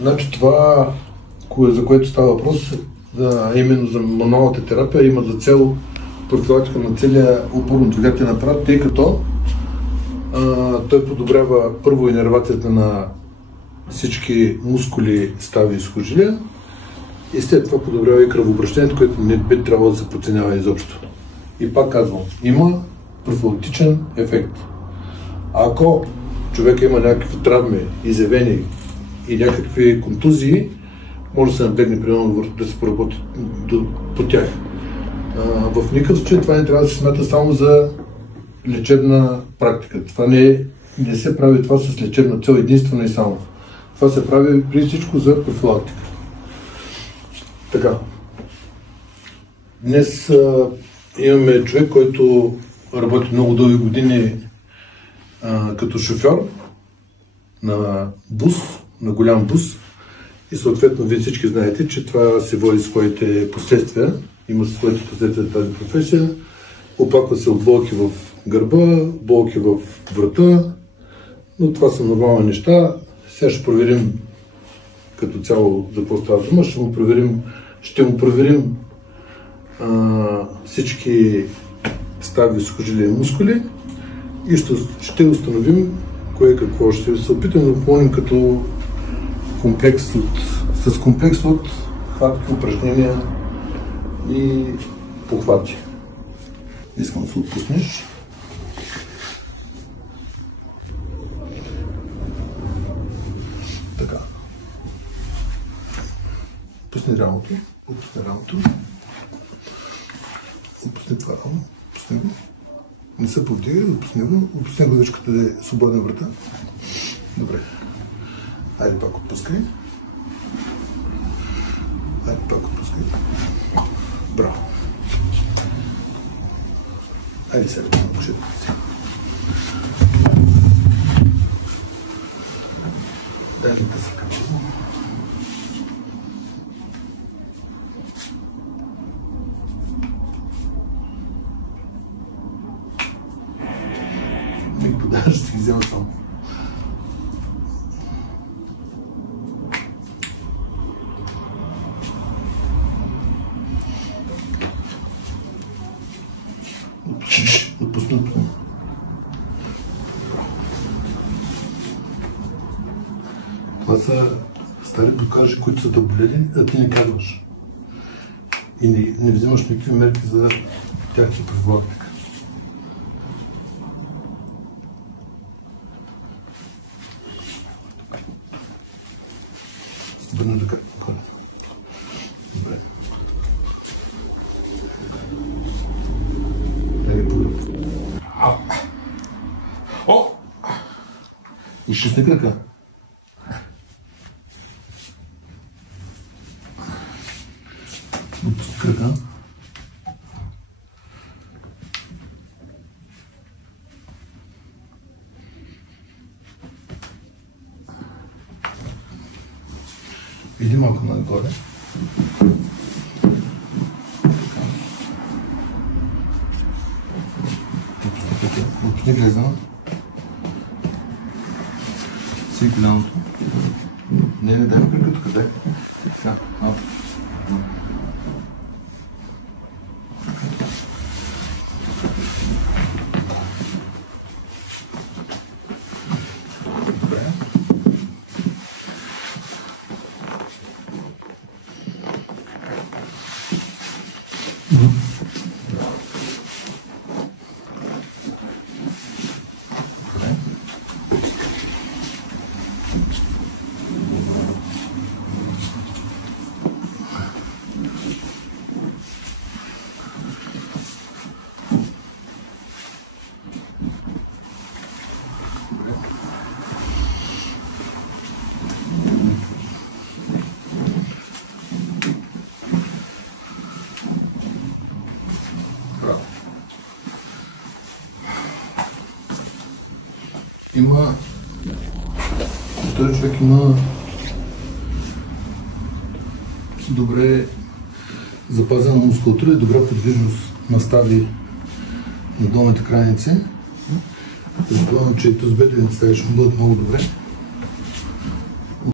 Значи това, за което става въпрос, именно за мануалната терапия, има за цел профилактика на целия опорно-двигателен апарат, тъй като той подобрява първо инервацията на всички мускули, стави и сухожилия и след това подобрява и кръвообращението, което не би трябвало да се подценява изобщо. И пак казвам, има профилактичен ефект. Ако човека има някакви травми, изявени и някакви контузии, може да се наблегне примерно да се поработи по тях. В никакъв случай това не трябва да се смята само за лечебна практика. Това не се прави това с лечебна цел единствено и само. Това се прави при всичко за профилактика. Така. Днес имаме човек, който работи много дълги години като шофьор на бус, на голям бус. И съответно вие всички знаете, че това се води своите последствия. Има своите последствия за тази професия. Опаква се от болки в гърба, болки в врата, но това са нормални неща. Сега ще проверим като цяло за какво става дума. Ще му проверим всички стави, сухожилия и мускули и ще установим кое какво. Ще се опитаме да попълним като с комплекс от хватки, упражнения и похвати. Искам да се отпуснеш. Така. Пусни рамото. Опусни рамото. Опусни това рамо. Опусни го. Не се повдига, опусни го. Опусни го дъчката да е свободна врата. Добре. Хайде пак отпускай. Хайде пак отпускай. Браво. Хайде сега да напушете си. Дайте да се качи. Ми подаваш, ще ги взема само. Отпусни. Това са стари подкажи, които са болели, а ти не казваш. И не взимаш никакви мерки за тяхната профилактика. Върна ръка. Добре. О! Изчисни крака. Отпусни крака. Иди малко нагоре. Отпусни глезена. Си голямото. Не, дай ми кръка тук, дай. Така, малко. Добре. Този човек има добре запазена мускулатура и добра подвижност на стави на долните крайници. Предполагам, че и тазобедрени стави ще бъдат много добре.